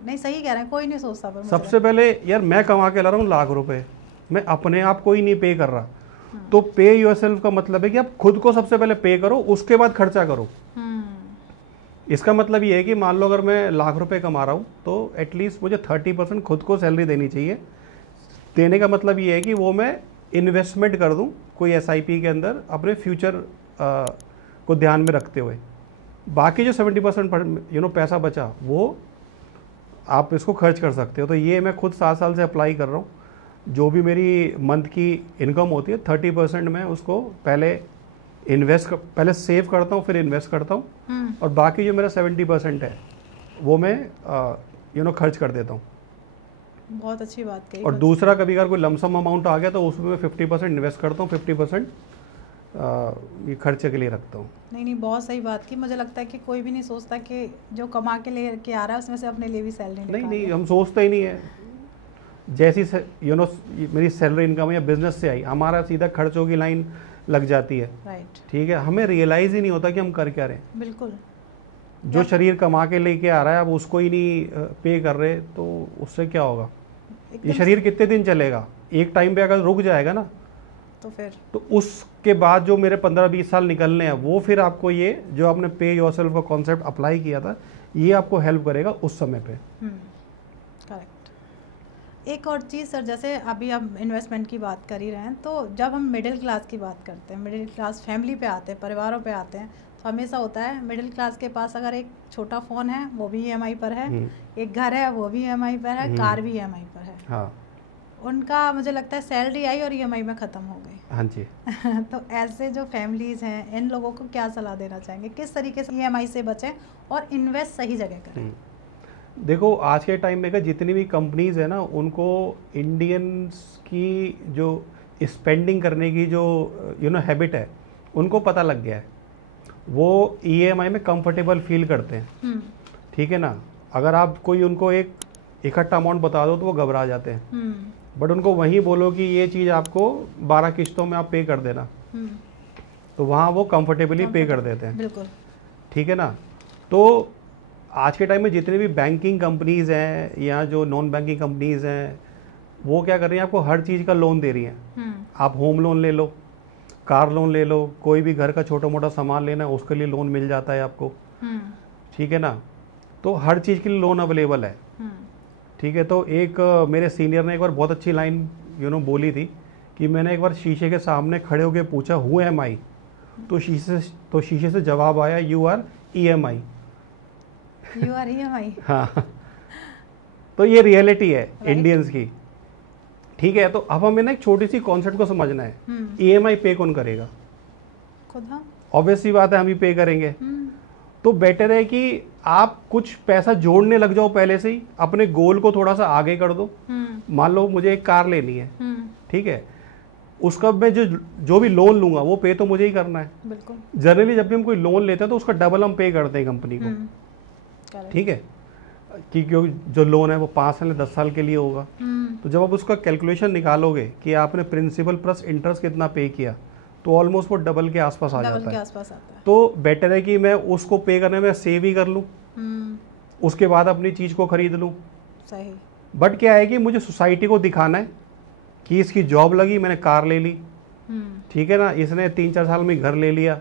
नहीं सही कह रहे हैं, कोई नहीं सोचता, पर सबसे पहले यार मैं कमा के ला रहा हूँ लाख रुपए, मैं अपने आप को ही नहीं पे कर रहा। तो पे योरसेल्फ का मतलब है कि आप खुद को सबसे पहले पे करो, उसके बाद खर्चा करो। इसका मतलब ये है कि मान लो अगर मैं लाख रुपए कमा रहा हूँ तो एटलीस्ट मुझे 30% खुद को सैलरी देनी चाहिए। देने का मतलब ये है कि वो मैं इन्वेस्टमेंट कर दूँ कोई एसआईपी के अंदर अपने फ्यूचर को ध्यान में रखते हुए। बाकी जो 70% पैसा बचा वो आप इसको खर्च कर सकते हो। तो ये मैं खुद 7 साल से अप्लाई कर रहा हूँ। जो भी मेरी मंथ की इनकम होती है 30% मैं उसको पहले पहले सेव करता हूँ, फिर इन्वेस्ट करता हूँ, और बाकी जो मेरा 70% है वो मैं खर्च कर देता हूँ। बहुत अच्छी बात कही। और दूसरा कभी अगर कोई लमसम अमाउंट आ गया तो उसमें मैं 50% इन्वेस्ट करता हूँ, 50% ये खर्चे के लिए रखता हूँ। नहीं, बहुत सही बात की। मुझे लगता है कि कोई भी नहीं सोचता कि जो कमा के ले के आ रहा है उसमें से अपने लिए भी सैलरी नहीं, हम सोचते ही नहीं है। जैसी मेरी सैलरी इनकम या बिजनेस से आई, हमारा सीधा खर्चों की लाइन लग जाती है। राइट। ठीक है, हमें रियलाइज ही नहीं होता कि हम कर क्या रहे हैं। बिल्कुल। जो शरीर कमा के लेके आ रहा है अब उसको ही नहीं पे कर रहे तो उससे क्या होगा? ये शरीर कितने दिन चलेगा? एक टाइम पे अगर रुक जाएगा ना तो उसके बाद जो मेरे 15-20 साल निकलने हैं वो फिर आपको ये जो आपने पे योरसेल्फ का कॉन्सेप्ट अप्लाई किया था ये आपको हेल्प करेगा उस समय पे। करेक्ट। एक और चीज़ सर, जैसे अभी हम इन्वेस्टमेंट की बात कर ही रहे हैं, तो जब हम मिडिल क्लास की बात करते हैं, मिडिल क्लास फैमिली पे आते हैं, परिवारों पे आते हैं, तो हमेशा होता है मिडिल क्लास के पास अगर एक छोटा फ़ोन है वो भी ईएमआई पर है, एक घर है वो भी ईएमआई पर है, कार भी ईएमआई पर है। हाँ। उनका मुझे लगता है सैलरी आई और ईएमआई में ख़त्म हो गई। हाँ जी। तो ऐसे जो फैमिलीज़ हैं इन लोगों को क्या सलाह देना चाहेंगे, किस तरीके से ईएमआई से बचें और इन्वेस्ट सही जगह करें? देखो आज के टाइम में जितनी भी कंपनीज है ना उनको इंडियंस की जो स्पेंडिंग करने की जो हैबिट है उनको पता लग गया है। वो ईएमआई में कंफर्टेबल फील करते हैं। ठीक है ना, अगर आप कोई उनको एक इकट्ठा अमाउंट बता दो तो वो घबरा जाते हैं। बट उनको वहीं बोलो कि ये चीज़ आपको 12 किस्तों में आप पे कर देना, तो वहाँ वो कंफर्टेबली पे कर देते हैं। बिल्कुल। ठीक है ना। तो आज के टाइम में जितने भी बैंकिंग कंपनीज हैं या जो नॉन बैंकिंग कंपनीज हैं वो क्या कर रही हैं, आपको हर चीज़ का लोन दे रही हैं। आप होम लोन ले लो, कार लोन ले लो, कोई भी घर का छोटा मोटा सामान लेना है उसके लिए लोन मिल जाता है आपको। ठीक है ना, तो हर चीज़ के लिए लोन अवेलेबल है। ठीक है, तो एक मेरे सीनियर ने एक बार बहुत अच्छी लाइन बोली थी कि मैंने एक बार शीशे के सामने खड़े होकर पूछा हु एम आई, तो शीशे से जवाब आया you are EMI। You are EMI। हाँ, तो ये रियलिटी है इंडियंस की। ठीक है, तो अब हमें ना एक छोटी सी कॉन्सेप्ट को समझना है। EMI पे कौन करेगा? खुद हम। ऑब्वियस सी बात है, हम ही पे करेंगे। तो बेटर है कि आप कुछ पैसा जोड़ने लग जाओ पहले से ही, अपने गोल को थोड़ा सा आगे कर दो। मान लो मुझे एक कार लेनी है, ठीक है, उसका मैं जो भी लोन लूंगा वो पे तो मुझे ही करना है। बिल्कुल। जनरली जब भी हम कोई लोन लेते हैं तो उसका डबल हम पे करते हैं कंपनी को। ठीक है, कि क्योंकि जो लोन है वो 5 साल 10 साल के लिए होगा। तो जब आप उसका कैलकुलेशन निकालोगे कि आपने प्रिंसिपल प्लस इंटरेस्ट कितना पे किया तो ऑलमोस्ट वो डबल के आसपास आ जाता है। तो बेटर है कि मैं उसको पे करने में सेव ही कर लूँ, उसके बाद अपनी चीज़ को खरीद लूँ। सही। बट क्या है कि मुझे सोसाइटी को दिखाना है कि इसकी जॉब लगी, मैंने कार ले ली, ठीक है ना, इसने 3-4 साल में घर ले लिया।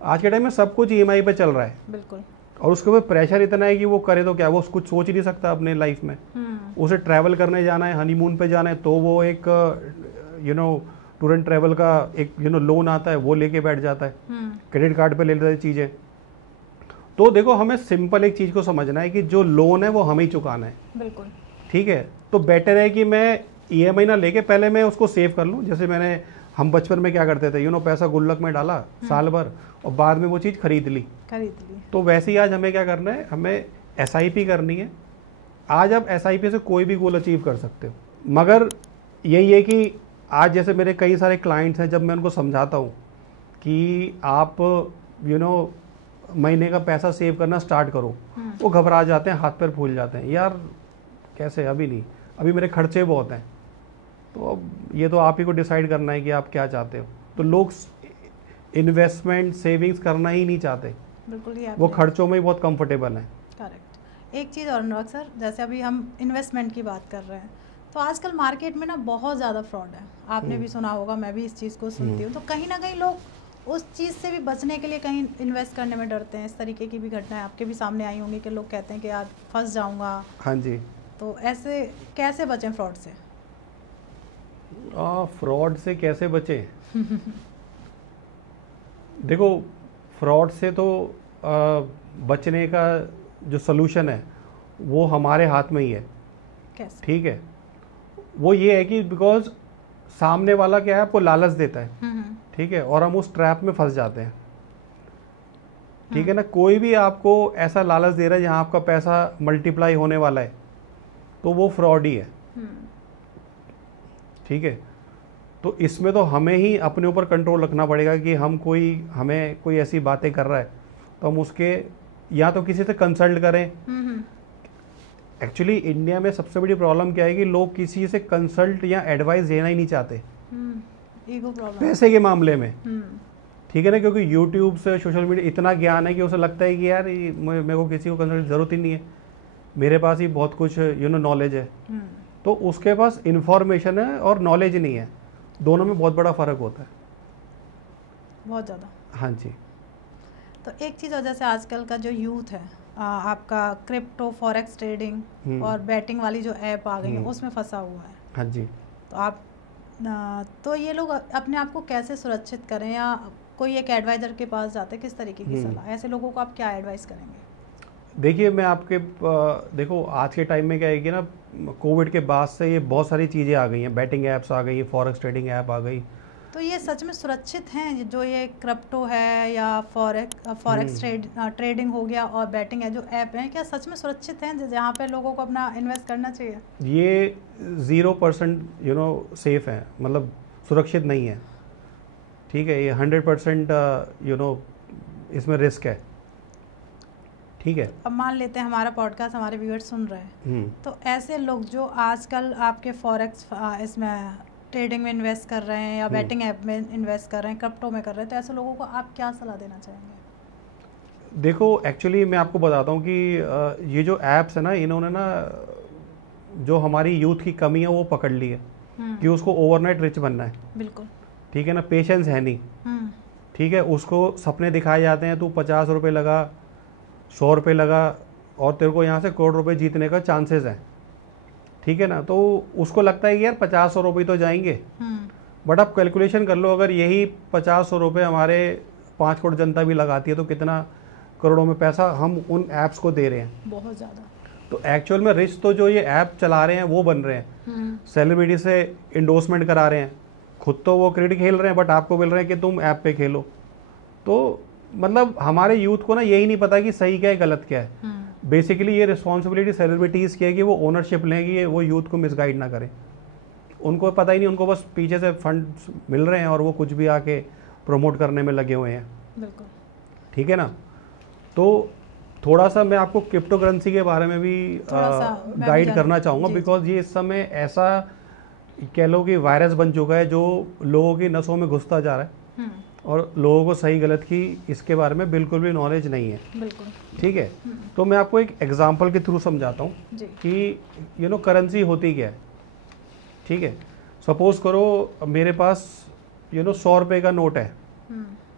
आज के टाइम में सब कुछ EMI पे चल रहा है। बिल्कुल। और उसके ऊपर प्रेशर इतना है कि वो करे तो क्या, वो कुछ सोच ही नहीं सकता अपने लाइफ में। उसे ट्रैवल करने जाना है, हनीमून पे जाना है, तो वो एक टूर एंड ट्रैवल का एक लोन आता है, वो लेके बैठ जाता है, क्रेडिट कार्ड पे ले लेता है चीज़ें। तो देखो हमें सिंपल एक चीज़ को समझना है कि जो लोन है वो हमें ही चुकाना है। बिल्कुल। ठीक है, तो बेटर है कि मैं EMI ना लेके पहले मैं उसको सेव कर लूँ। जैसे हम बचपन में क्या करते थे, पैसा गुल्लक में डाला साल भर और बाद में वो चीज़ खरीद ली। तो वैसे ही आज हमें क्या करना है, हमें SIP करनी है। आज आप SIP से कोई भी गोल अचीव कर सकते हो, मगर यही है कि आज जैसे मेरे कई सारे क्लाइंट्स हैं, जब मैं उनको समझाता हूँ कि आप महीने का पैसा सेव करना स्टार्ट करो, वो घबरा जाते हैं, हाथ पैर फूल जाते हैं, यार कैसे, अभी नहीं, अभी मेरे खर्चे बहुत हैं। तो अब ये तो आप ही को डिसाइड करना है कि आप क्या चाहते हो। तो लोग इन्वेस्टमेंट सेविंग्स करना ही नहीं चाहते। बिल्कुल। वो खर्चों में ही बहुत कंफर्टेबल है। करेक्ट। एक चीज़ और अनुराग सर, जैसे अभी हम इन्वेस्टमेंट की बात कर रहे हैं, तो आजकल मार्केट में ना बहुत ज़्यादा फ्रॉड है, आपने भी सुना होगा, मैं भी इस चीज़ को सुनती हूँ। तो कहीं ना कहीं लोग उस चीज़ से भी बचने के लिए कहीं इन्वेस्ट करने में डरते हैं। इस तरीके की भी घटनाएं आपके भी सामने आई होंगी कि लोग कहते हैं कि यार फंस जाऊंगा। हाँ जी। तो ऐसे कैसे बचें फ्रॉड से? फ्रॉड से कैसे बचें? देखो, फ्रॉड से तो बचने का जो सलूशन है वो हमारे हाथ में ही है। कैसे? ठीक है, वो ये है कि बिकॉज सामने वाला क्या है, आपको लालच देता है, ठीक है, और हम उस ट्रैप में फंस जाते हैं। ठीक है ना, कोई भी आपको ऐसा लालच दे रहा है जहां आपका पैसा मल्टीप्लाई होने वाला है, तो वो फ्रॉड ही है। ठीक है, तो इसमें तो हमें ही अपने ऊपर कंट्रोल रखना पड़ेगा कि हमें कोई ऐसी बातें कर रहा है तो हम उसके या तो किसी से कंसल्ट करें। एक्चुअली इंडिया में सबसे बड़ी प्रॉब्लम क्या है कि लोग किसी से कंसल्ट या एडवाइस लेना ही नहीं चाहते, ईगो प्रॉब्लम, पैसे के मामले में। ठीक है ना, क्योंकि यूट्यूब से, सोशल मीडिया इतना ज्ञान है कि उसे लगता है कि यार मेरे को किसी को कंसल्ट की जरूरत ही नहीं है, मेरे पास ही बहुत कुछ नॉलेज है। तो उसके पास इंफॉर्मेशन है और नॉलेज नहीं है, दोनों में बहुत बड़ा फर्क होता है, बहुत ज़्यादा। हाँ जी। तो एक चीज़ और, जैसे आजकल का जो यूथ है, आपका क्रिप्टो फॉरेक्स ट्रेडिंग और बैटिंग वाली जो ऐप आ गई है उसमें फंसा हुआ है। हाँ जी। तो आप तो ये लोग अपने आप को कैसे सुरक्षित करें, या कोई एक एडवाइज़र के पास जाते, किस तरीके की सलाह, ऐसे लोगों को आप क्या एडवाइस करेंगे? देखिए, मैं आपके देखो आज के टाइम में क्या है कि ना, कोविड के बाद से ये बहुत सारी चीज़ें आ गई हैं, बैटिंग ऐप्स आ गई, फॉरेक्स ट्रेडिंग ऐप आ गई। तो ये सच में सुरक्षित हैं, जो ये क्रिप्टो है या फॉरेक्स ट्रेडिंग हो गया और बैटिंग है जो ऐप है, क्या सच में सुरक्षित हैं जहाँ पे लोगों को अपना इन्वेस्ट करना चाहिए? ये 0% सेफ है, मतलब सुरक्षित नहीं है। ठीक है, ये 100% इसमें रिस्क है। ठीक है, अब मान लेते हैं हमारा पॉडकास्ट हमारे व्यूअर्स सुन रहे हैं, तो ऐसे लोग जो आजकल आपके फॉरेक्स इसमें ट्रेडिंग में इन्वेस्ट कर रहे हैं या बैटिंग ऐप में इन्वेस्ट कर रहे हैं, क्रिप्टो में कर रहे हैं, तो ऐसे लोगों को आप क्या सलाह देना चाहेंगे? देखो, एक्चुअली मैं आपको बताता हूँ कि ये जो ऐप्स है ना, इन्होंने ना जो हमारी यूथ की कमी है वो पकड़ ली है कि उसको ओवरनाइट रिच बनना है। बिल्कुल। ठीक है ना, पेशेंस है नहीं। ठीक है, उसको सपने दिखाए जाते हैं, तू 50 रुपये लगा, 100 रुपये लगा और तेरे को यहाँ से करोड़ रुपए जीतने का चांसेस है। ठीक है ना, तो उसको लगता है कि यार 50-100 रुपये तो जाएंगे, बट आप कैलकुलेशन कर लो, अगर यही 50-100 रुपये हमारे 5 करोड़ जनता भी लगाती है तो कितना करोड़ों में पैसा हम उन ऐप्स को दे रहे हैं, बहुत ज़्यादा। तो एक्चुअल में रिच तो जो ये ऐप चला रहे हैं वो बन रहे हैं, सेलिब्रिटी से इंडोर्समेंट करा रहे हैं, खुद तो वो क्रिकेट खेल रहे हैं बट आपको बोल रहे हैं कि तुम ऐप पे खेलो। तो मतलब हमारे यूथ को ना यही नहीं पता कि सही क्या है गलत क्या है। बेसिकली ये रिस्पॉन्सिबिलिटी सेलिब्रिटीज़ की है कि वो ओनरशिप लें, कि वो यूथ को मिसगाइड ना करें। उनको पता ही नहीं, उनको बस पीछे से फंड मिल रहे हैं और वो कुछ भी आके प्रमोट करने में लगे हुए हैं। बिल्कुल। ठीक है ना, तो थोड़ा सा मैं आपको क्रिप्टो करेंसी के बारे में भी गाइड करना चाहूँगा, बिकॉज ये इस समय ऐसा कह लो कि वायरस बन चुका है जो लोगों की नसों में घुसता जा रहा है और लोगों को सही गलत की इसके बारे में बिल्कुल भी नॉलेज नहीं है। बिल्कुल। ठीक है, तो मैं आपको एक एग्जांपल के थ्रू समझाता हूँ कि करेंसी होती क्या है। ठीक है, सपोज करो मेरे पास 100 रुपये का नोट है।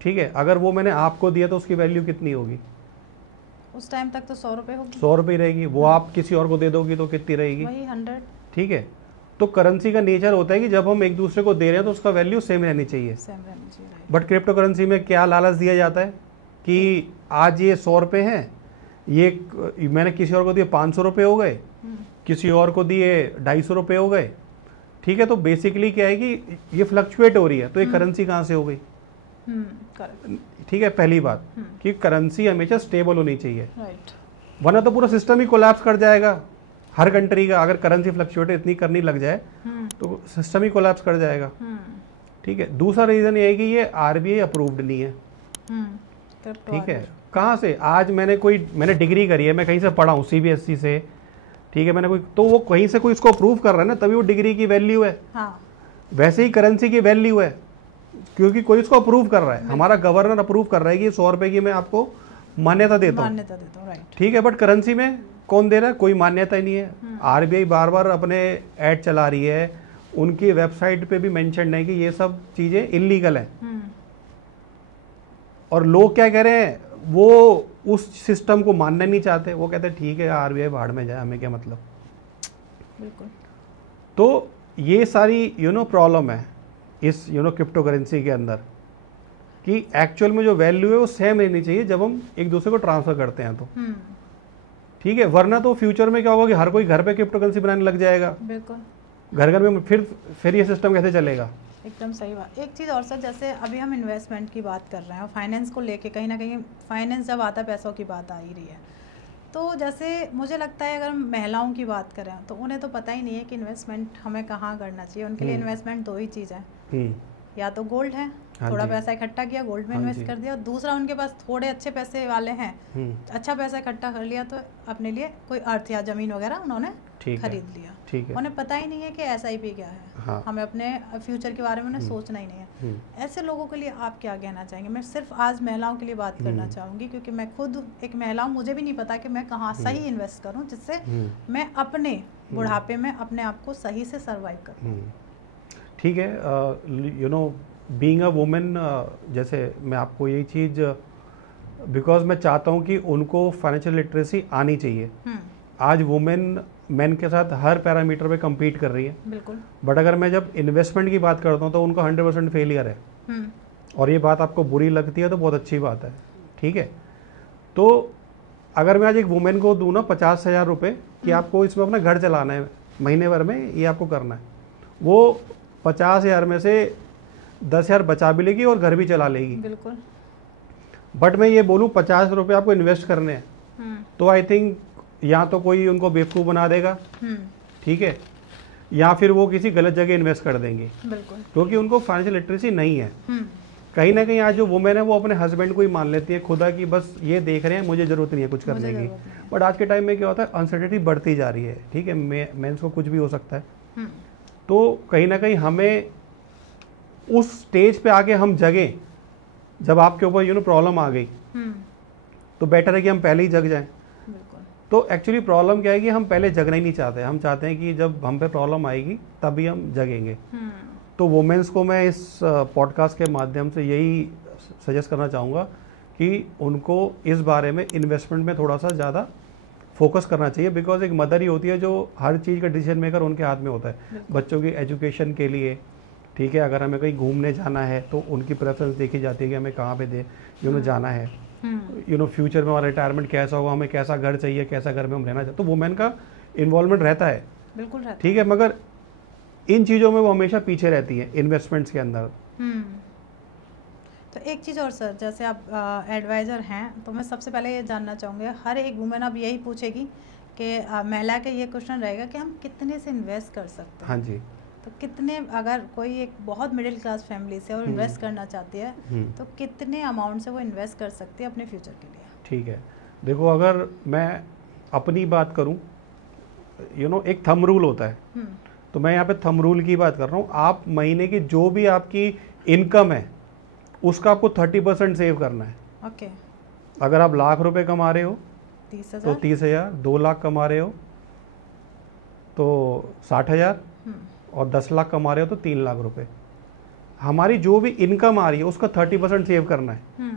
ठीक है, अगर वो मैंने आपको दिया तो उसकी वैल्यू कितनी होगी? उस टाइम तक तो 100 रुपये होगी, 100 रुपये रहेगी। वो आप किसी और को दे दोगी तो कितनी रहेगी? वही 100। ठीक है, तो करेंसी का नेचर होता है कि जब हम एक दूसरे को दे रहे हैं तो उसका वैल्यू सेम रहनी चाहिए। बट क्रिप्टो करेंसी में क्या लालच दिया जाता है कि आज ये 100 रुपये हैं, ये मैंने किसी और को दिए 500 रुपये हो गए, किसी और को दिए 250 रुपये हो गए। ठीक है, तो बेसिकली क्या है कि ये फ्लक्चुएट हो रही है, तो ये करेंसी कहाँ से हो गई? ठीक है, पहली बात कि करेंसी हमेशा स्टेबल होनी चाहिए, वरना तो पूरा सिस्टम ही कोलैप्स कर जाएगा हर कंट्री का। अगर करेंसी फ्लक्चुएट इतनी करनी लग जाए तो सिस्टम ही कोलैप्स कर जाएगा। ठीक है, दूसरा रीजन ये है कि ये आरबीआई अप्रूव्ड नहीं है। ठीक है, कहाँ से? आज मैंने डिग्री करी है, मैं कहीं से पढ़ा हूँ सीबीएसई से। ठीक है, मैंने तो वो कहीं से कोई इसको अप्रूव कर रहा है ना, तभी वो डिग्री की वैल्यू है। वैसे ही करेंसी की वैल्यू है, क्योंकि कोई इसको अप्रूव कर रहा है, हमारा गवर्नर अप्रूव कर रहा है कि 100 रुपये की मैं आपको मान्यता देता हूँ। ठीक है, बट करेंसी में कौन दे रहा है? कोई मान्यता ही नहीं है। आरबीआई बार बार अपने ऐड चला रही है, उनकी वेबसाइट पे भी मेंशन है कि ये सब चीजें इलीगल है। और लोग क्या कह रहे हैं, वो उस सिस्टम को मानना नहीं चाहते। वो कहते हैं ठीक है आरबीआई भाड़ में जाए, हमें क्या मतलब। बिल्कुल। तो ये सारी प्रॉब्लम है इस क्रिप्टो करेंसी के अंदर, कि एक्चुअल में जो वैल्यू है वो सेम रहनी चाहिए जब हम एक दूसरे को ट्रांसफर करते हैं तो ठीक है। वरना तो फ्यूचर में क्या होगा कि हर कोई घर पे क्रिप्टो करेंसी बनाने लग जाएगा। बिल्कुल। घर घर में फिर ये सिस्टम कैसे चलेगा? एकदम सही बात। एक चीज़ और सर, जैसे अभी हम इन्वेस्टमेंट की बात कर रहे हैं और फाइनेंस को लेके कहीं ना कहीं फाइनेंस जब आता है पैसों की बात आ ही रही है, तो जैसे मुझे लगता है अगर महिलाओं की बात करें तो उन्हें तो पता ही नहीं है कि इन्वेस्टमेंट हमें कहाँ करना चाहिए। उनके लिए इन्वेस्टमेंट दो ही चीज़ है, या तो गोल्ड है, थोड़ा पैसा इकट्ठा किया गोल्ड में इन्वेस्ट कर दिया, दूसरा उनके पास थोड़े अच्छे पैसे वाले हैं, अच्छा पैसा इकट्ठा कर लिया तो अपने लिए कोई अर्थ या जमीन वगैरह उन्होंने खरीद लिया। ठीक है। उन्हें पता ही नहीं है कि एसआईपी क्या है। हाँ। हमें अपने फ्यूचर के बारे में उन्हें सोचना ही नहीं है। ऐसे लोगों के लिए आप क्या कहना चाहेंगे? मैं सिर्फ आज महिलाओं के लिए बात करना चाहूँगी, क्योंकि मैं खुद एक महिला हूँ, मुझे भी नहीं पता कि मैं कहाँ सही इन्वेस्ट करूँ जिससे मैं अपने बुढ़ापे में अपने आप को सही से सर्वाइव करूँ। ठीक है। बीइंग अ वुमेन, जैसे मैं आपको यही चीज़, बिकॉज मैं चाहता हूँ कि उनको फाइनेंशियल लिटरेसी आनी चाहिए। आज वुमेन मेन के साथ हर पैरामीटर पे compete कर रही है। बिल्कुल। बट अगर मैं जब इन्वेस्टमेंट की बात करता हूँ तो उनका 100% फेलियर है। और ये बात आपको बुरी लगती है तो बहुत अच्छी बात है, ठीक है। तो अगर मैं आज एक वुमेन को दूँ ना 50,000 रुपये कि आपको इसमें अपना घर चलाना है महीने भर में, ये आपको करना है, वो 50,000 में से 10,000 बचा भी लेगी और घर भी चला लेगी। बिल्कुल। बट मैं ये बोलूँ 50 रुपये आपको इन्वेस्ट करने हैं, तो आई थिंक या तो कोई उनको बेवकूफ़ बना देगा, ठीक है, या फिर वो किसी गलत जगह इन्वेस्ट कर देंगे। बिल्कुल। क्योंकि उनको फाइनेंशियल लिटरेसी नहीं है। कहीं ना कहीं आज जो वुमेन है वो अपने हस्बैंड को ही मान लेती है खुदा की, बस ये देख रहे हैं, मुझे ज़रूरत नहीं है कुछ करने की। बट आज के टाइम में क्या होता है, अनसर्टेनिटी बढ़ती जा रही है, ठीक है, मेंस को कुछ भी हो सकता है। तो कहीं ना कहीं हमें उस स्टेज पे आके हम जगें जब आपके ऊपर प्रॉब्लम आ गई, तो बेटर है कि हम पहले ही जग जाएं। तो एक्चुअली प्रॉब्लम क्या है कि हम पहले जगना ही नहीं चाहते, हम चाहते हैं कि जब हम पे प्रॉब्लम आएगी तभी हम जगेंगे। तो वुमेन्स को मैं इस पॉडकास्ट के माध्यम से यही सजेस्ट करना चाहूँगा कि उनको इस बारे में इन्वेस्टमेंट में थोड़ा सा ज़्यादा फोकस करना चाहिए। बिकॉज एक मदर ही होती है जो हर चीज़ का डिसीजन मेकर उनके हाथ में होता है। बच्चों की एजुकेशन के लिए, ठीक है, अगर हमें कहीं घूमने जाना है तो उनकी प्रेफरेंस देखी जाती है कि हमें कहाँ पे जाना है, फ्यूचर में हमारा रिटायरमेंट कैसा होगा, हमें कैसा घर चाहिए, कैसा घर में हम रहना चाहते, तो वुमेन का इन्वॉल्वमेंट रहता है। बिल्कुल रहता है। ठीक है, मगर इन चीज़ों में वो हमेशा पीछे रहती है इन्वेस्टमेंट्स के अंदर। तो एक चीज़ और सर, जैसे आप एडवाइज़र हैं तो मैं सबसे पहले ये जानना चाहूँगी, हर एक वुमेन अब यही पूछेगी कि महिला का ये क्वेश्चन रहेगा कि हम कितने से इन्वेस्ट कर सकते हैं। हाँ जी। तो कितने, अगर कोई एक बहुत मिडिल क्लास फैमिली से और इन्वेस्ट करना चाहती है तो कितने अमाउंट से वो इन्वेस्ट कर सकती है अपने फ्यूचर के लिए? ठीक है, देखो अगर मैं अपनी बात करूं, एक थंब रूल होता है, तो मैं यहाँ पे थंब रूल की बात कर रहा हूँ। आप महीने की जो भी आपकी इनकम है उसका आपको 30% सेव करना है। ओके। अगर आप लाख रुपए कमा रहे हो 30,000, तो 30,000, 2 लाख कमा रहे हो तो 60,000, और 10 लाख कमा रहे हो तो 3 लाख रुपए। हमारी जो भी इनकम आ रही है उसका 30% सेव करना है।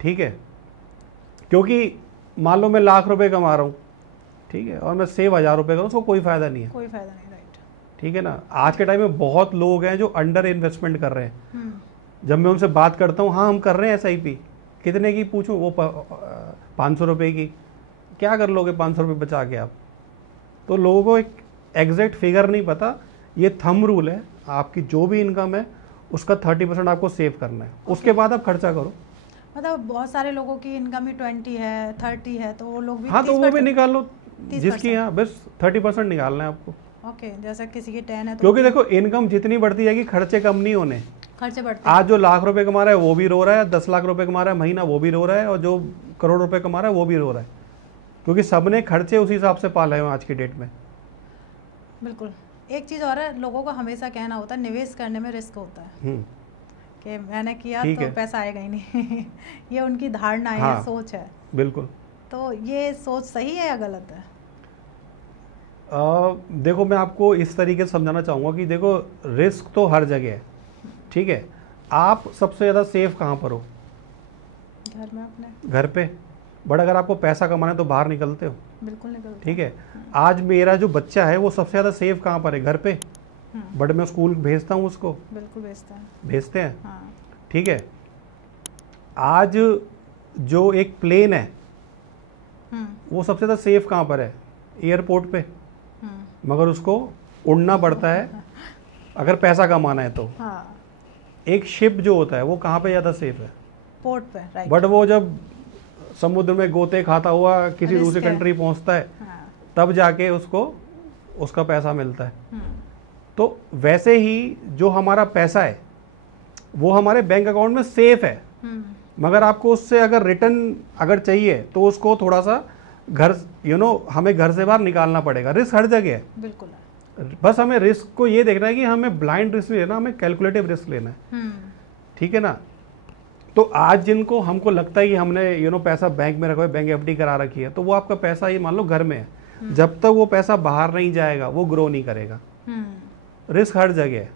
ठीक है, क्योंकि मान लो मैं लाख रुपए कमा रहा हूँ, ठीक है, और मैं सेव 1,000 रुपए करूँ, उसको कोई फायदा नहीं है। कोई फायदा नहीं, राइट। ठीक है ना। आज के टाइम में बहुत लोग हैं जो अंडर इन्वेस्टमेंट कर रहे हैं। जब मैं उनसे बात करता हूँ, हाँ हम कर रहे हैं SIP, कितने की पूछूं, वो 500 रुपये की। क्या कर लोगे 500 रुपये बचा के आप? तो लोगों को एक एग्जैक्ट फिगर नहीं पता। ये थंब रूल है, आपकी जो भी इनकम है उसका 30% आपको सेव करना है, उसके बाद आप खर्चा करो। मतलब बहुत सारे लोगों की इनकम ही 20 है, 30 है, तो वो लोग भी, हाँ तो वो भी निकाल लो, जिसकी यहाँ बस 30% निकालना है आपको। ओके, जैसे किसी की 10 है तो, क्योंकि देखो इनकम जितनी बढ़ती जाएगी खर्चे कम नहीं होने, खर्चे बढ़ते। आज जो लाख रुपए कमा रहा है वो भी रो रहा है, 10 लाख रुपए कमा रहा है महीना वो भी रो रहा है, और जो करोड़ रुपए कमा रहा है वो भी रो रहा है, क्योंकि सबने खर्चे उसी हिसाब से पाले हुए आज की डेट में। बिल्कुल। एक चीज़ और है, लोगों को हमेशा कहना होता है निवेश करने में रिस्क होता है कि मैंने किया तो पैसा आएगा ही नहीं। ये उनकी धारणा है, हाँ, सोच है। बिल्कुल। तो ये सोच सही है या गलत है? देखो मैं आपको इस तरीके से समझाना चाहूँगा कि देखो रिस्क तो हर जगह है, ठीक है। आप सबसे ज़्यादा सेफ कहाँ पर हो? घर में, अपने घर पे। बट अगर आपको पैसा कमाना है तो बाहर निकलते हो, बिल्कुल निकलते, ठीक है। आज मेरा जो बच्चा है वो सबसे ज़्यादा सेफ कहाँ पर है? घर पे। बट मैं स्कूल भेजता हूँ उसको, बिल्कुल भेजते हैं, हाँ। ठीक है। आज जो एक प्लेन है वो सबसे ज़्यादा सेफ कहाँ पर है? एयरपोर्ट पे। मगर उसको उड़ना पड़ता है अगर पैसा कमाना है तो। हाँ। एक शिप जो होता है वो कहाँ पे ज़्यादा सेफ है? पोर्ट पे, राइट। बट वो जब समुद्र में गोते खाता हुआ किसी दूसरी कंट्री पहुंचता है, हाँ। तब जाके उसको उसका पैसा मिलता है। तो वैसे ही जो हमारा पैसा है वो हमारे बैंक अकाउंट में सेफ है, मगर आपको उससे अगर रिटर्न अगर चाहिए तो उसको थोड़ा सा घर हमें घर से बाहर निकालना पड़ेगा। रिस्क हर जगह है, बिल्कुल है। बस हमें रिस्क को ये देखना है कि हमें ब्लाइंड रिस्क नहीं लेना, हमें कैलकुलेटिव रिस्क लेना है, ठीक है ना। तो आज जिनको हमको लगता है कि हमने पैसा बैंक में रखा है, बैंक एफडी करा रखी है, तो वो आपका पैसा ये मान लो घर में है, जब तक वो पैसा बाहर नहीं जाएगा वो ग्रो नहीं करेगा। रिस्क हर जगह है।